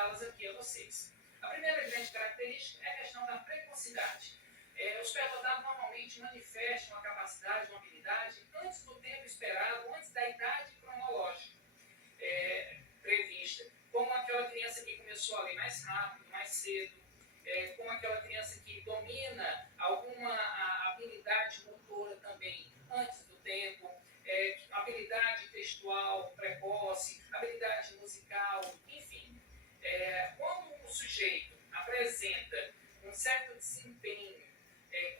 citá-las aqui a vocês. A primeira grande característica é a questão da precocidade. Os superdotados normalmente manifestam a capacidade, uma habilidade, antes do tempo esperado, antes da idade cronológica prevista, como aquela criança que começou a ler mais rápido, mais cedo, como aquela criança que domina alguma habilidade motora também antes do tempo, habilidade textual precoce, habilidade musical, enfim. Quando o sujeito apresenta um certo desempenho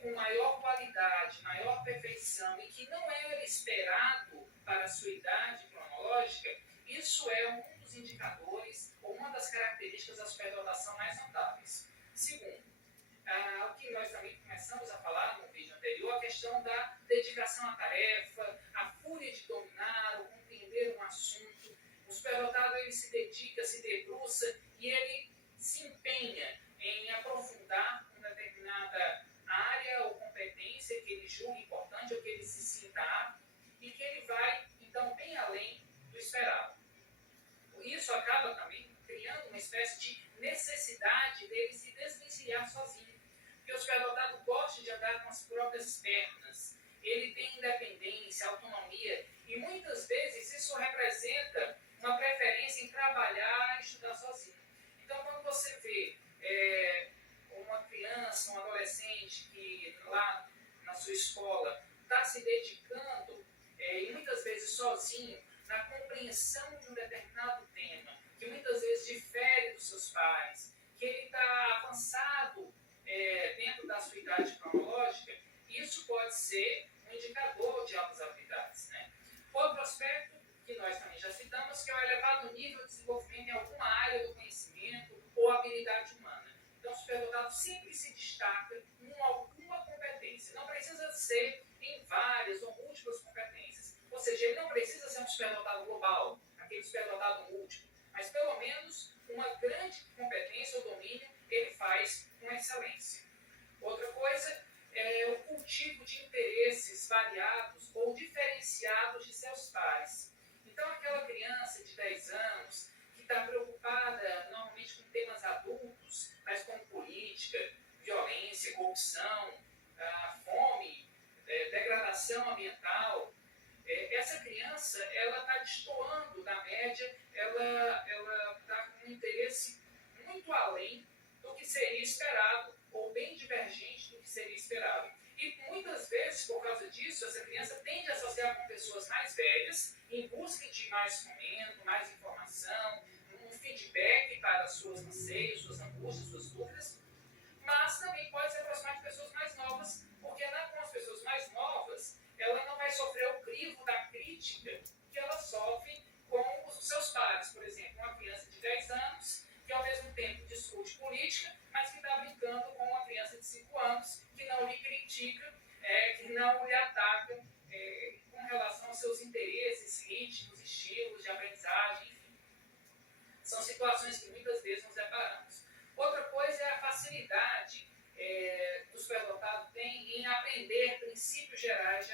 com maior qualidade, maior perfeição e que não era esperado para a sua idade cronológica, isso é um dos indicadores ou uma das características da superdotação mais notáveis. Segundo, o que nós também começamos a falar no vídeo anterior, a questão da dedicação à tarefa, a fúria de dominar, ou compreender um assunto. O superdotado ele se dedica, se debruça e ele se empenha em aprofundar uma determinada área ou competência que ele julga importante ou que ele se sinta apto e que ele vai, então, bem além do esperado. Isso acaba também criando uma espécie de necessidade dele se desvencilhar sozinho. Porque o superdotado gosta de andar com as próprias pernas. Ele tem independência, autonomia e muitas vezes isso representa uma preferência em trabalhar e estudar sozinho. Então, quando você vê uma criança, um adolescente que lá na sua escola está se dedicando, e muitas vezes sozinho, na compreensão de um determinado tema, que muitas vezes difere dos seus pais, que ele está avançado dentro da sua idade cronológica, isso pode ser um indicador de altas habilidades, né? Outro aspecto que nós também já citamos, que é o elevado nível de desenvolvimento em alguma área do conhecimento ou habilidade humana. Então, o superdotado sempre se destaca em alguma competência. Não precisa ser em várias ou múltiplas competências. Ou seja, ele não precisa ser um superdotado global, aquele superdotado múltiplo, mas pelo menos uma grande competência ou domínio ele faz com excelência. Outra coisa é o cultivo de interesses variados ou diferenciados de seus pares. Então, aquela criança de 10 anos que está preocupada normalmente com temas adultos, mas como política, violência, corrupção, fome, degradação ambiental, essa criança ela está destoando da média, ela está com um interesse muito além do que seria esperado, ou bem divergente do que seria esperado. E muitas vezes, por causa disso, essa criança tende a associar com pessoas mais velhas, em busca de mais fomento, mais informação, um feedback para suas anseios, suas angústias, suas dúvidas, mas também pode se aproximar de pessoas mais novas, porque com as pessoas mais novas, ela não vai sofrer o crivo da crítica que ela sofre com os seus pares. Por exemplo, uma criança de 10 anos, que ao mesmo tempo discute política, mas que está brincando com uma criança de 5 anos, que não lhe critica, que não lhe ataca com relação aos seus interesses, ritmos, estilos de aprendizagem, enfim. São situações que muitas vezes nos deparamos. Outra coisa é a facilidade que o superdotado tem em aprender princípios gerais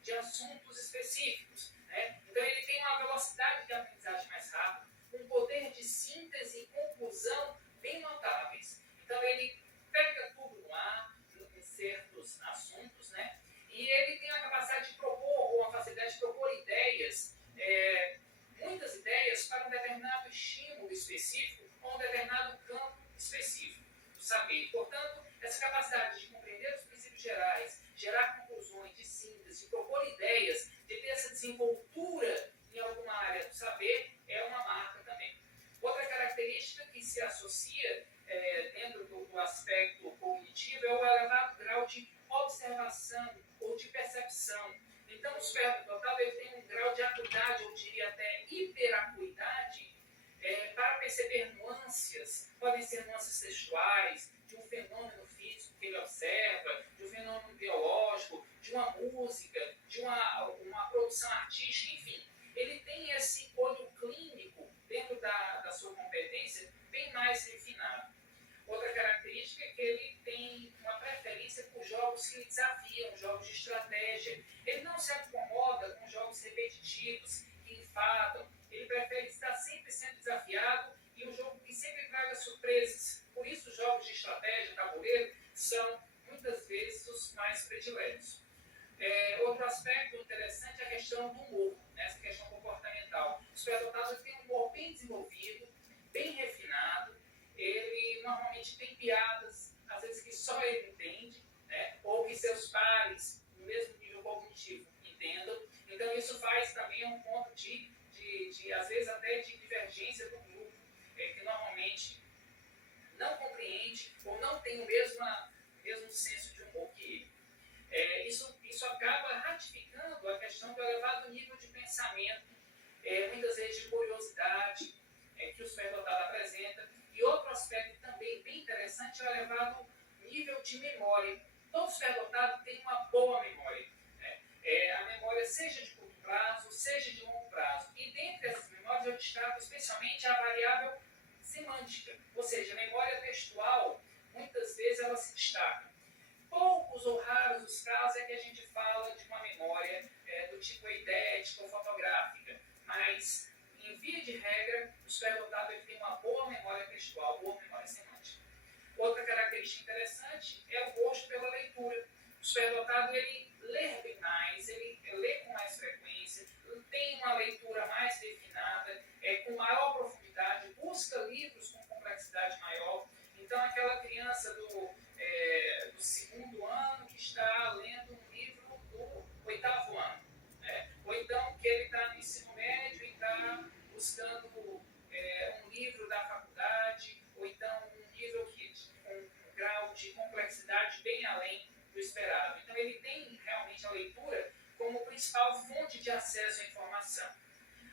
de assuntos específicos, né? Então, ele tem uma velocidade de aprendizagem mais rápida, um poder de síntese e conclusão bem notáveis. Então, ele pega tudo no ar, em certos assuntos, né? E ele tem a capacidade de propor, ou a facilidade de propor ideias, muitas ideias para um determinado estímulo específico ou um determinado campo específico do saber. Portanto, essa capacidade de compreender os princípios gerais, gerar conclusões de síntese, propor ideias, de ter essa desenvoltura em alguma área do saber, é uma marca também. Outra característica que se associa dentro do aspecto cognitivo é o elevado grau de observação ou de percepção. Então, o superdotado ele tem um grau de acuidade, eu diria até hiperacuidade, para perceber nuances, podem ser nuances textuais, de um fenômeno físico que ele observa, de um fenômeno biológico, de uma música, de uma produção artística, enfim. Ele tem esse olho clínico dentro da sua competência bem mais refinado. Outra característica é que ele tem uma preferência por jogos que desafiam, jogos de estratégia. Ele não se acomoda com jogos repetitivos, que enfadam. Ele prefere estar sempre sendo desafiado e um jogo que sempre questão do humor, né, essa questão comportamental. O superdotado tem um humor bem desenvolvido, bem refinado, ele normalmente tem piadas, às vezes que só ele entende, né, ou que seus pares, no mesmo nível cognitivo, entendam. Então isso faz também um ponto de às vezes até de divergência do grupo, que normalmente não compreende ou não tem o mesmo senso de humor que ele. Isso acaba ratificando a questão do elevado nível de pensamento, muitas vezes de curiosidade, que o superdotado apresenta. E outro aspecto também bem interessante é o elevado nível de memória. Todo superdotado tem uma boa memória. Né? A memória seja de curto prazo, seja de longo prazo. E dentre essas memórias eu destaco especialmente a variável semântica, ou seja, a memória textual, muitas vezes ela se destaca. Poucos ou raros os casos é que a gente fala de uma memória do tipo eidética ou fotográfica, mas, em via de regra, o superdotado ele tem uma boa memória textual, boa memória semântica. Outra característica interessante é o gosto pela leitura. O superdotado ele lê bem mais, ele lê com mais frequência, tem uma leitura mais refinada, com maior profundidade, busca livros com complexidade maior. Então, aquela criança do segundo ano que está lendo um livro do oitavo ano, né? Ou então que ele está no ensino médio e está buscando um livro da faculdade, ou então um livro com um grau de complexidade bem além do esperado. Então, ele tem realmente a leitura como principal fonte de acesso à informação.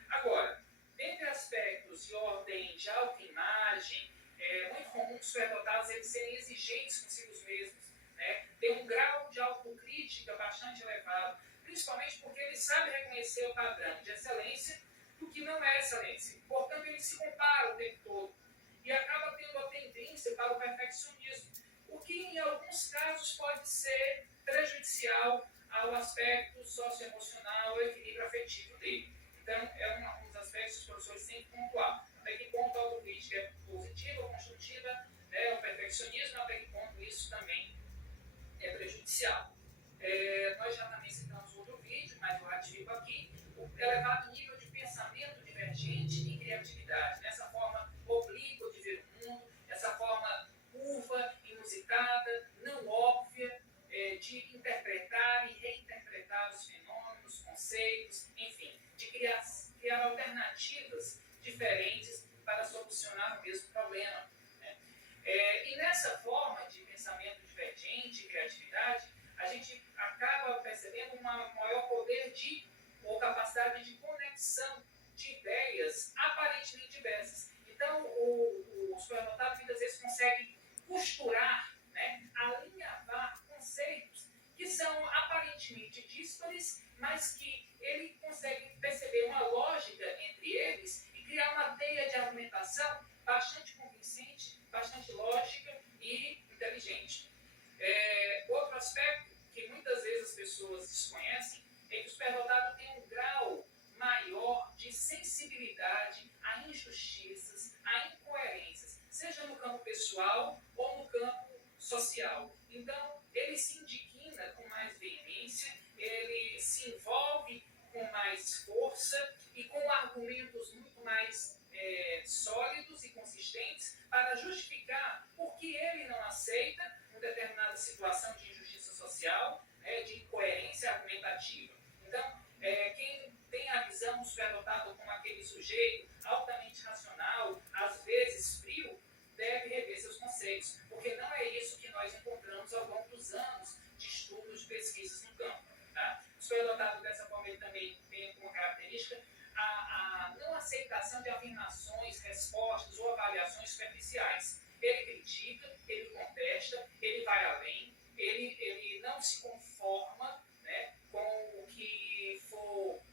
Agora, dentre aspectos de ordem de autoimagem, é muito comum os superdotados eles serem exigentes consigo mesmos, né? Ter um grau de autocrítica bastante elevado, principalmente porque ele sabe reconhecer o padrão de excelência do que não é excelência. Portanto, ele se compara o tempo todo e acaba tendo a tendência para o perfeccionismo, o que em alguns casos pode ser prejudicial ao aspecto socioemocional, ao equilíbrio afetivo dele. Então, um dos aspectos que os professores têm que pontuar. Até que ponto a autocrítica é positiva ou construtiva, né, o perfeccionismo, até que ponto isso também é prejudicial. Nós já também citamos outro vídeo, mas eu ratifico aqui, o elevado nível de pensamento divergente e criatividade, nessa forma oblíqua de ver o mundo, essa forma curva, inusitada, não óbvia, de interpretar e reinterpretar os fenômenos, conceitos, enfim, de criar alternativas diferentes para solucionar o mesmo problema. Né? E nessa forma de pensamento divergente e criatividade, a gente acaba percebendo um maior poder ou capacidade de conexão de ideias aparentemente diversas. Então, o superdotado muitas vezes consegue costurar, né, alinhavar conceitos que são aparentemente díspares, mas que ele consegue perceber uma lógica entre eles e criar uma teia de argumentação bastante convincente, bastante lógica e inteligente. Outro aspecto que muitas vezes as pessoas desconhecem é que o superdotado tem um grau maior de sensibilidade a injustiças, a incoerências, seja no campo pessoal ou no campo social. Então, ele se indigna com mais veemência, ele se envolve com mais força e com argumentos muito mais sólidos e consistentes para justificar por que ele não aceita uma determinada situação de injustiça social, de incoerência argumentativa. Então, quem tem a visão do superdotado como aquele sujeito altamente racional, às vezes frio, deve rever seus conceitos, porque não é isso que nós encontramos ao longo dos anos de estudos, de pesquisas no campo. Tá? O superdotado, dessa forma, ele também tem como característica a não aceitação de afirmações, respostas ou avaliações superficiais. Ele critica, ele contesta, ele vai além, ele não se conforma, né, com o que for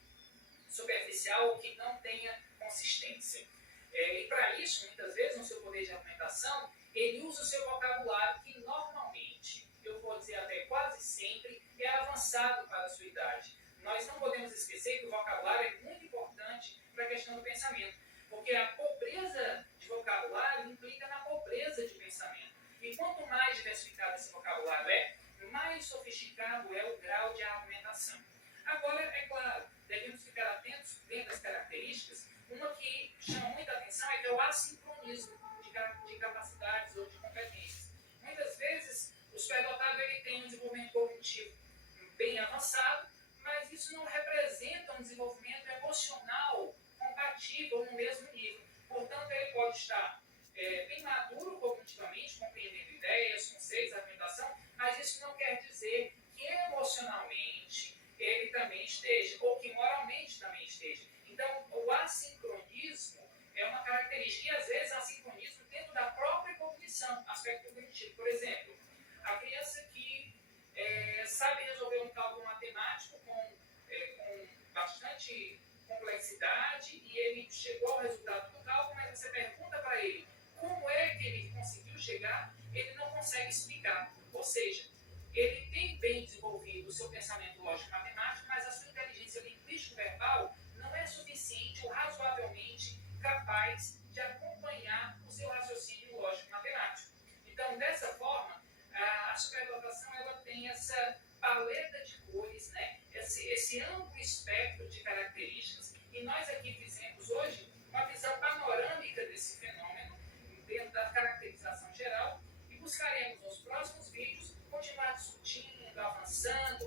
superficial ou que não tenha consistência. E para isso, muitas vezes, no seu poder de argumentação, ele usa o seu vocabulário que normalmente, eu vou dizer até quase sempre, é avançado para a sua idade. Nós não podemos esquecer que o vocabulário é muito importante para a questão do pensamento, porque a pobreza de vocabulário implica na pobreza de pensamento. E quanto mais diversificado esse vocabulário mais sofisticado é o grau de argumentação. Agora, é claro, deve dessas características, uma que chama muita atenção é que é o assincronismo de capacidades ou de competências. Muitas vezes, o superdotado ele tem um desenvolvimento cognitivo bem avançado, mas isso não representa um desenvolvimento emocional compatível no mesmo nível. Portanto, ele pode estar bem maduro cognitivamente, compreendendo ideias, conceitos, argumentação, mas isso não quer dizer que emocionalmente ele também esteja, ou que moralmente também esteja. Então, o assincronismo é uma característica, e às vezes assincronismo dentro da própria cognição, aspecto cognitivo. Por exemplo, a criança que sabe resolver um cálculo matemático com bastante complexidade e ele chegou ao resultado do cálculo, mas você pergunta para ele como é que ele conseguiu chegar, ele não consegue explicar. Ou seja, ele tem bem desenvolvido o seu pensamento lógico-matemático, mas a sua inteligência linguístico-verbal não é suficiente ou razoavelmente capaz de acompanhar o seu raciocínio lógico-matemático. Então, dessa forma, a superdotação ela tem essa paleta de cores, né? esse amplo espectro de características, e nós aqui fizemos hoje uma visão panorâmica desse fenômeno, dentro da caracterização geral, e buscaremos nos próximos vídeos continuar discutindo, avançando,